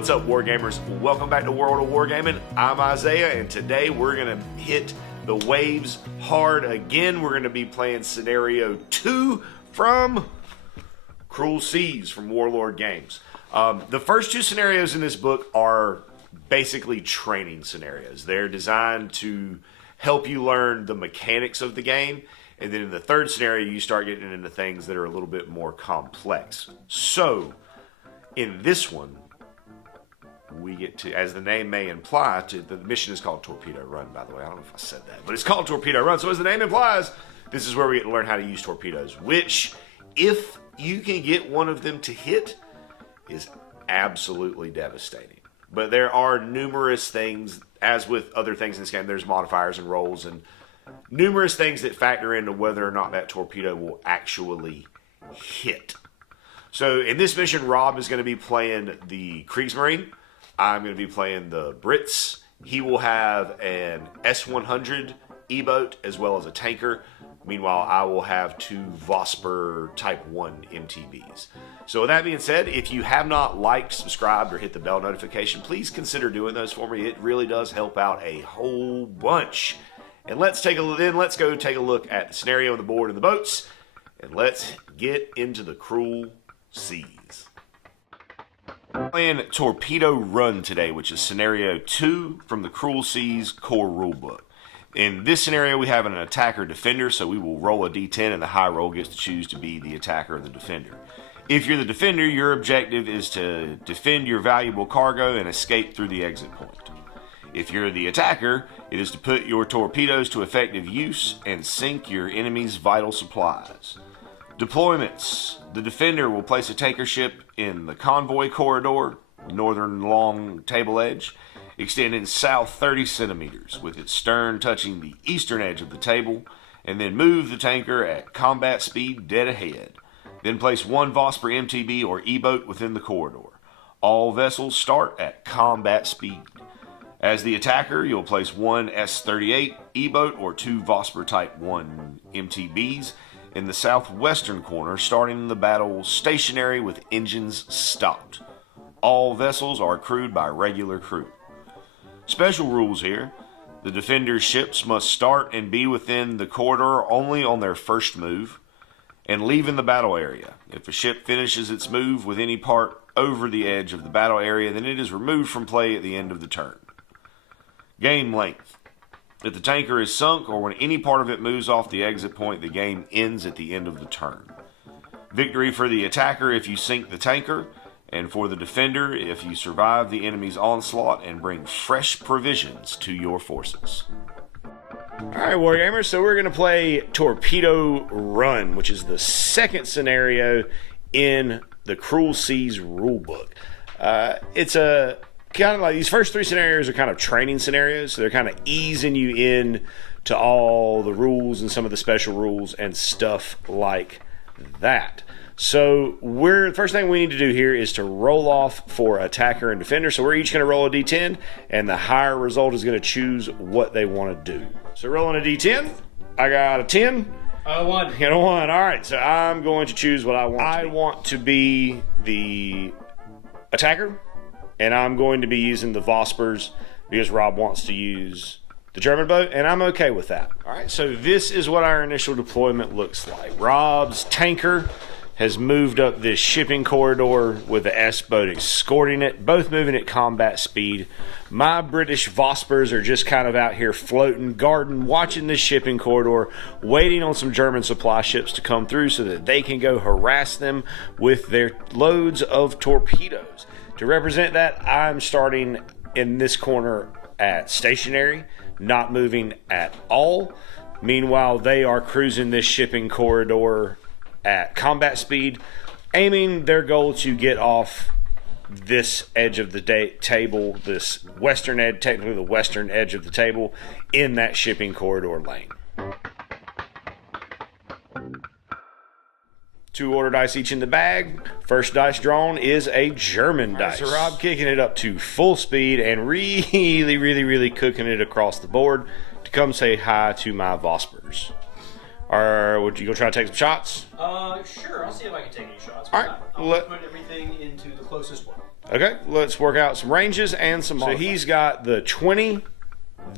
What's up, Wargamers? Welcome back to World of Wargaming. I'm Isaiah, and today we're going to hit the waves hard again. We're going to be playing Scenario 2 from Cruel Seas from Warlord Games. The first two scenarios in this book are basically training scenarios. They're designed to help you learn the mechanics of the game, and then in the third scenario, you start getting into things that are a little bit more complex. So, in this one, we get to, as the name may imply, the mission is called Torpedo Run, by the way. I don't know if I said that, but it's called Torpedo Run. So as the name implies, this is where we get to learn how to use torpedoes, which, if you can get one of them to hit, is absolutely devastating. But there are numerous things, as with other things in this game, there's modifiers and rolls and numerous things that factor into whether or not that torpedo will actually hit. So in this mission, Rob is going to be playing the Kriegsmarine. I'm going to be playing the Brits. He will have an S-100 E-boat as well as a tanker. Meanwhile, I will have two Vosper Type 1 MTBs. So with that being said, if you have not liked, subscribed, or hit the bell notification, please consider doing those for me. It really does help out a whole bunch. And let's go take a look at the scenario on the board and the boats, and let's get into the Cruel Seas. We're playing Torpedo Run today, which is Scenario 2 from the Cruel Seas core rulebook. In this scenario, we have an attacker-defender, so we will roll a d10, and the high roll gets to choose to be the attacker or the defender. If you're the defender, your objective is to defend your valuable cargo and escape through the exit point. If you're the attacker, it is to put your torpedoes to effective use and sink your enemy's vital supplies. Deployments. The defender will place a tanker ship in the convoy corridor, northern long table edge, extending south 30 centimeters, with its stern touching the eastern edge of the table, and then move the tanker at combat speed dead ahead. Then place one Vosper MTB or E-boat within the corridor. All vessels start at combat speed. As the attacker, you'll place one S-38 E-boat or two Vosper Type 1 MTBs in the southwestern corner, starting the battle stationary with engines stopped. All vessels are crewed by regular crew. Special rules here. The defender's ships must start and be within the corridor only on their first move, and leave in the battle area. If a ship finishes its move with any part over the edge of the battle area, then it is removed from play at the end of the turn. Game length. If the tanker is sunk or when any part of it moves off the exit point, the game ends at the end of the turn. Victory for the attacker if you sink the tanker, and for the defender if you survive the enemy's onslaught and bring fresh provisions to your forces. Alright, Wargamers, so we're going to play Torpedo Run, which is the second scenario in the Cruel Seas rulebook. It's a kind of like, these first three scenarios are kind of training scenarios, so they're kind of easing you in to all the rules and some of the special rules and stuff like that. So the first thing we need to do here is to roll off for attacker and defender. So we're each going to roll a d10, and the higher result is going to choose what they want to do. So rolling a d10, I got a 10. A 1. And a 1. All right, so I'm going to choose what I want. I want to be the attacker, and I'm going to be using the Vospers because Rob wants to use the German boat, and I'm okay with that. All right, so this is what our initial deployment looks like. Rob's tanker has moved up this shipping corridor with the S-boat escorting it, both moving at combat speed. My British Vospers are just kind of out here floating, guarding, watching this shipping corridor, waiting on some German supply ships to come through so that they can go harass them with their loads of torpedoes. To represent that, I'm starting in this corner at stationary, not moving at all. Meanwhile, they are cruising this shipping corridor at combat speed, aiming their goal to get off this edge of the table, this western edge, technically the western edge of the table, in that shipping corridor lane. 2 order dice each in the bag. First dice drawn is a German dice. So Rob kicking it up to full speed and really cooking it across the board to come say hi to my Vospers. Or would you go try to take some shots? Sure. I'll see if I can take any shots. All right. I'll put everything into the closest one. Okay, let's work out some ranges and some modifiers. So he's got the 20,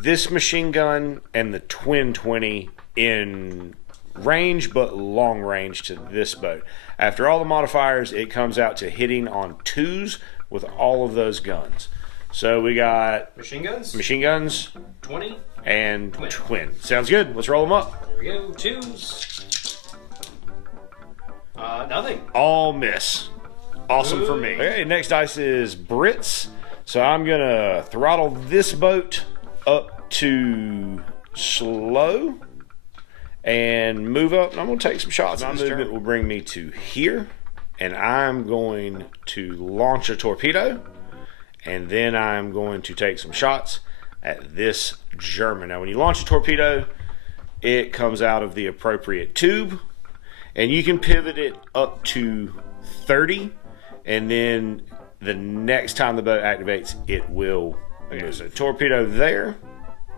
this machine gun, and the twin 20 in range, but long range to this boat. After all the modifiers, it comes out to hitting on 2s with all of those guns. So we got machine guns, 20, and twin. Sounds good. Let's roll them up. There we go. 2s. Nothing. All miss. Awesome for me. Okay, next dice is Brits. So I'm gonna throttle this boat up to slow and move up. And I'm gonna take some shots. My movement will bring me to here, and I'm going to launch a torpedo, and then I'm going to take some shots at this German. Now, when you launch a torpedo, it comes out of the appropriate tube, and you can pivot it up to 30, and then the next time the boat activates, it will. Okay, so torpedo there,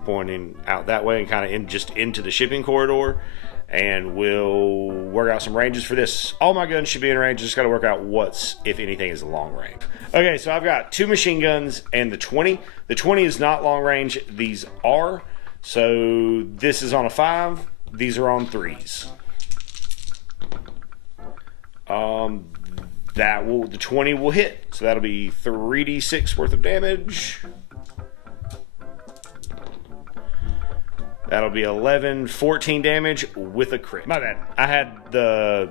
pointing out that way and kind of just into the shipping corridor, and we'll work out some ranges for this. All my guns should be in range. Just got to work out what's, if anything, is long range. Okay, so I've got 2 machine guns and the 20. The 20 is not long range. These are. So this is on a 5. These are on 3s. The 20 will hit. So that'll be 3d6 worth of damage. That'll be 11, 14 damage with a crit. My bad. I had the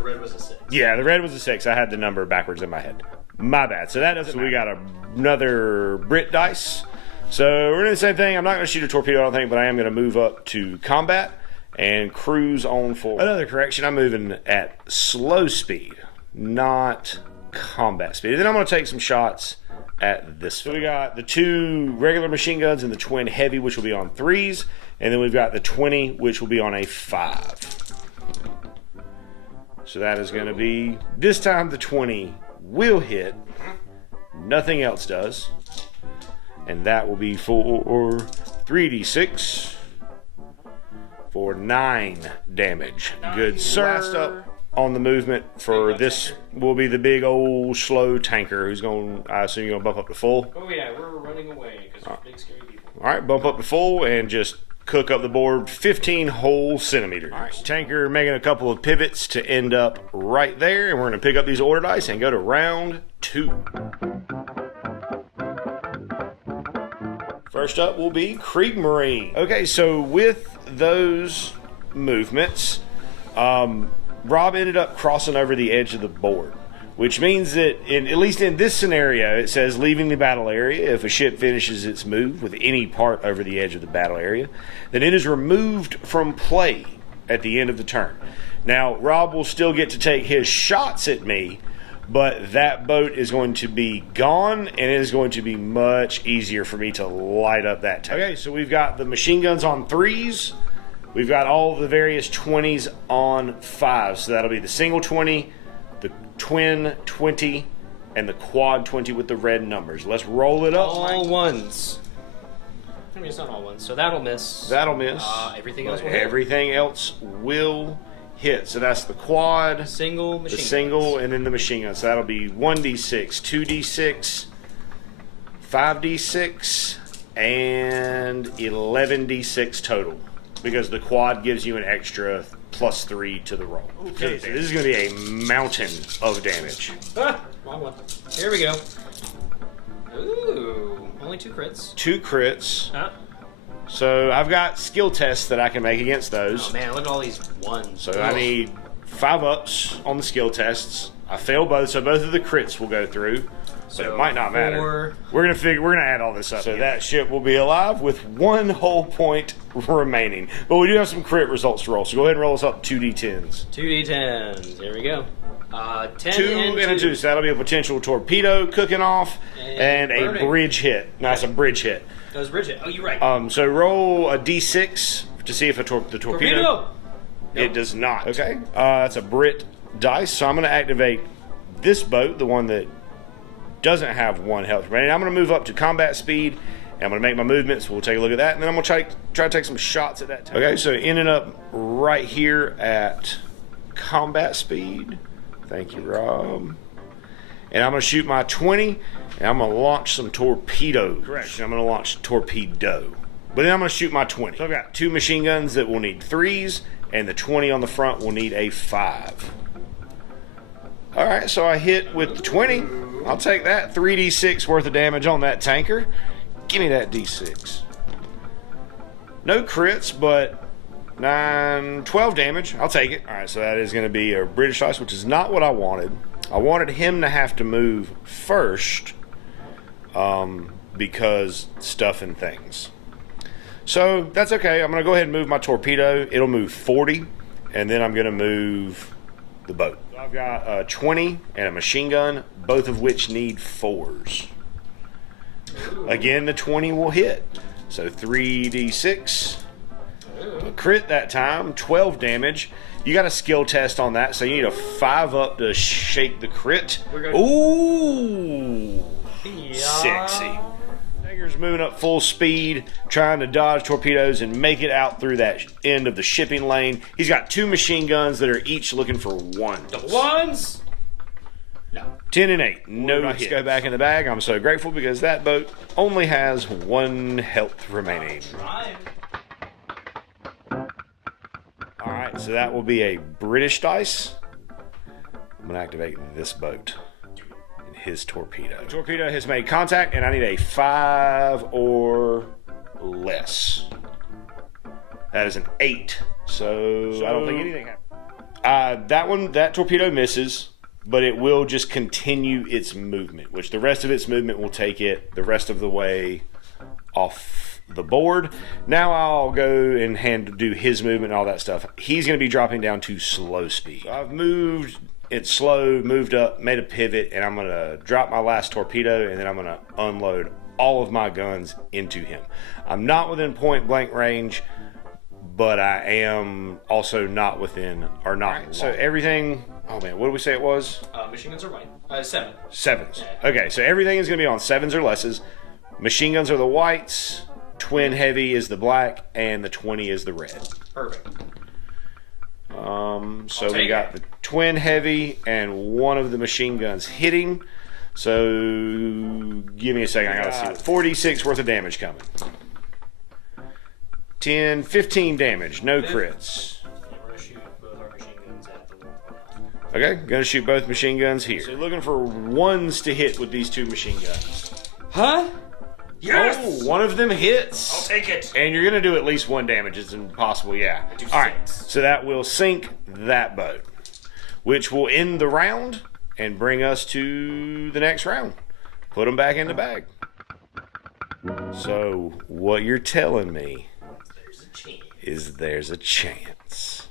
red was a 6. Yeah, the red was a 6. I had the number backwards in my head. My bad. So that doesn't matter. We got another Brit dice. So we're doing the same thing. I'm not going to shoot a torpedo, I don't think, but I am going to move up to combat and cruise on forward. Another correction, I'm moving at slow speed, not combat speed. And then I'm going to take some shots at this. So we got the 2 regular machine guns and the twin heavy, which will be on 3s. And then we've got the 20, which will be on a 5. So that is going to be, this time the 20 will hit. Nothing else does. And that will be for 3d6 for 9 damage. Good, sir. Last up on the movement for this will be the big old slow tanker who's going, I assume you're going to bump up to full. Oh yeah, we're running away because we're big scary people. All right, bump up to full and just cook up the board 15 whole centimeters. All right, tanker making a couple of pivots to end up right there, and we're going to pick up these order dice and go to round 2. First up will be Kriegsmarine. Okay, so with those movements, Rob ended up crossing over the edge of the board, which means that, at least in this scenario, it says leaving the battle area. If a ship finishes its move with any part over the edge of the battle area, then it is removed from play at the end of the turn. Now, Rob will still get to take his shots at me, but that boat is going to be gone, and it is going to be much easier for me to light up that tank. Okay, so we've got the machine guns on 3s. We've got all the various 20s on 5s. So that'll be the single 20, the twin 20, and the quad 20 with the red numbers. Let's roll it up. All ones. I mean, it's not all ones, so that'll miss. That'll miss. Everything else will hit. Everything else will hit. So that's the quad, single, machine the single, guns. And then the machine gun. So that'll be 1d6, 2d6, 5d6, and 11d6 total. Because the quad gives you an extra +3 to the roll. Okay, so this is going to be a mountain of damage. Ah, wrong one. Here we go. Ooh, only 2 crits. 2 crits. Huh? So I've got skill tests that I can make against those. Oh man, look at all these 1s. So I need 5 ups on the skill tests. I fail both, so both of the crits will go through. So it might not matter. We're gonna add all this up. So that ship will be alive with 1 whole point remaining. But we do have some crit results to roll. So go ahead and roll us up 2d10s. 2d10s. Here we go. 10 2 and a 2. So that'll be a potential torpedo cooking off and a burning. bridge hit. No, that's a bridge hit. That was bridge hit. Oh, you're right. So roll a d6 to see if the torpedo. Torpedo! It does not. Okay. That's a Brit dice. So I'm going to activate this boat, the one that doesn't have 1 health remaining. I'm going to move up to combat speed, and I'm going to make my movements. We'll take a look at that, and then I'm going to try to take some shots at that time. Okay, so ending up right here at combat speed. Thank you, Rob. and I'm going to shoot my 20, and I'm going to launch some torpedoes. Correct. I'm going to launch torpedo. But then I'm going to shoot my 20. So I've got 2 machine guns that will need 3s, and the 20 on the front will need a 5. All right, so I hit with the 20. I'll take that. 3d6 worth of damage on that tanker. Give me that d6. No crits, but 12 damage. I'll take it. All right, so that is going to be a British dice, which is not what I wanted. I wanted him to have to move first because stuff and things. So that's okay. I'm going to go ahead and move my torpedo. It'll move 40, and then I'm going to move the boat. I've got a 20 and a machine gun, both of which need 4s. Again, the 20 will hit. So 3d6. A crit that time, 12 damage. You got a skill test on that, so you need a 5 up to shake the crit. Ooh! Yeah. Sexy. Tanker's moving up full speed, trying to dodge torpedoes and make it out through that end of the shipping lane. He's got 2 machine guns that are each looking for 1s. The 1s? No. 10 and 8. No hits. Go back in the bag. I'm so grateful because that boat only has 1 health remaining. Alright, so that will be a British dice. I'm going to activate this boat. His torpedo. The torpedo has made contact, and I need a 5 or less. That is an 8. So I don't think anything happened. That torpedo misses, but it will just continue its movement, which the rest of its movement will take it the rest of the way off the board. Now I'll go and do his movement and all that stuff. He's going to be dropping down to slow speed. So I've moved it slow, moved up, made a pivot, and I'm going to drop my last torpedo, and then I'm going to unload all of my guns into him. I'm not within point blank range, but I am also not within, or not. Right, so everything, oh man, what did we say it was? Machine guns are white. 7. 7s. Okay, so everything is going to be on 7s or lesses. Machine guns are the whites, twin heavy is the black, and the 20 is the red. Perfect. So we got the twin heavy and one of the machine guns hitting. So give me a second. I gotta see. 46 worth of damage coming. 10, 15 damage. No crits. We're gonna shoot both our machine guns at the wall. Okay, gonna shoot both machine guns here. So looking for 1s to hit with these 2 machine guns. Huh? Yes! Oh, one of them hits. I'll take it. And you're going to do at least 1 damage. It's impossible, yeah. All right, so that will sink that boat, which will end the round and bring us to the next round. Put them back in the bag. So what you're telling me is there's a chance.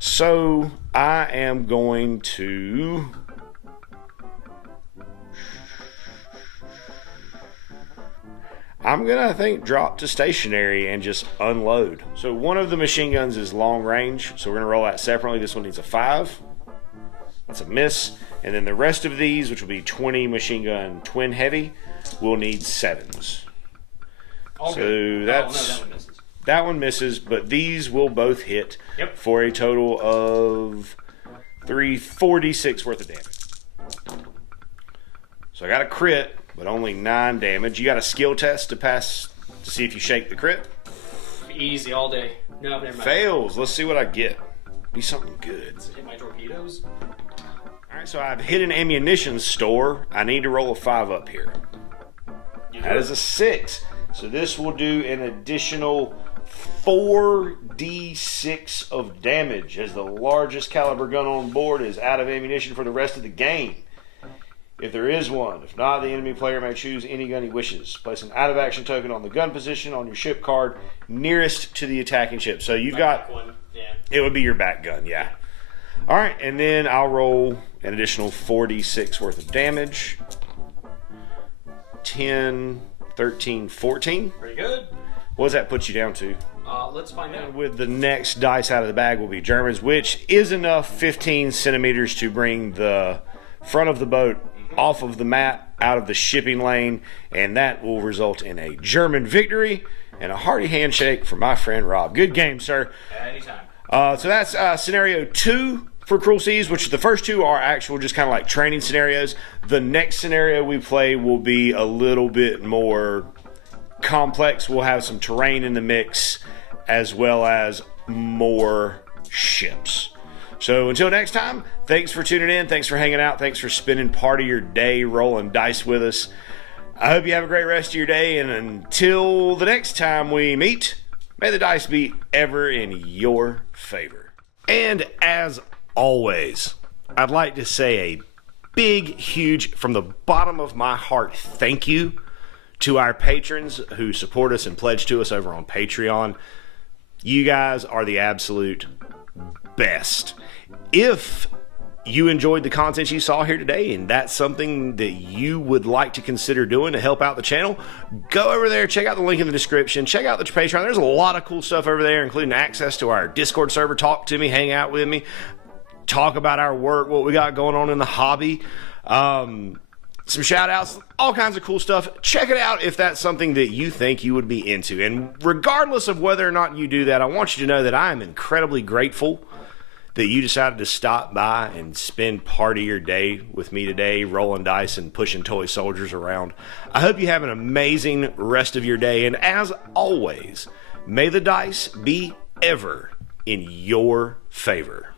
So I am going to... I'm going to, I think, drop to stationary and just unload. So one of the machine guns is long range, so we're going to roll that separately. This one needs a 5. That's a miss. And then the rest of these, which will be 20 machine gun twin heavy, will need 7s. So that's... Oh, no, that one misses. That one misses, but these will both hit for a total of 4d6 worth of damage. So I got a crit, but only 9 damage. You got a skill test to pass to see if you shake the crit? Easy all day. No, never mind. Fails. Let's see what I get. Be something good. Does it hit my torpedoes? Alright, so I've hit an ammunition store. I need to roll a 5 up here. That is a 6. So this will do an additional 4d6 of damage, as the largest caliber gun on board is out of ammunition for the rest of the game. If there is one. If not, the enemy player may choose any gun he wishes. Place an out of action token on the gun position on your ship card nearest to the attacking ship. So you've got one. Yeah. It would be your back gun, yeah. All right, and then I'll roll an additional 4d6 worth of damage. 10, 13, 14. Pretty good. What does that put you down to? Let's find out. With the next dice out of the bag will be Germans, which is enough 15 centimeters to bring the front of the boat off of the map, out of the shipping lane, and that will result in a German victory and a hearty handshake from my friend Rob. Good game, sir. Anytime. So that's scenario 2 for Cruel Seas, which the first two are actual just kind of like training scenarios. The next scenario we play will be a little bit more complex. We'll have some terrain in the mix as well as more ships. So until next time, thanks for tuning in. Thanks for hanging out. Thanks for spending part of your day rolling dice with us. I hope you have a great rest of your day. And until the next time we meet, may the dice be ever in your favor. And as always, I'd like to say a big, huge, from the bottom of my heart, thank you to our patrons who support us and pledge to us over on Patreon. You guys are the absolute best. If you enjoyed the content you saw here today and that's something that you would like to consider doing to help out the channel, go over there, check out the link in the description, check out the Patreon. There's a lot of cool stuff over there, including access to our Discord server. Talk to me, hang out with me, talk about our work, what we got going on in the hobby, some shout outs, all kinds of cool stuff. Check it out if that's something that you think you would be into. And regardless of whether or not you do that, I want you to know that I am incredibly grateful that you decided to stop by and spend part of your day with me today, rolling dice and pushing toy soldiers around. I hope you have an amazing rest of your day. And as always, may the dice be ever in your favor.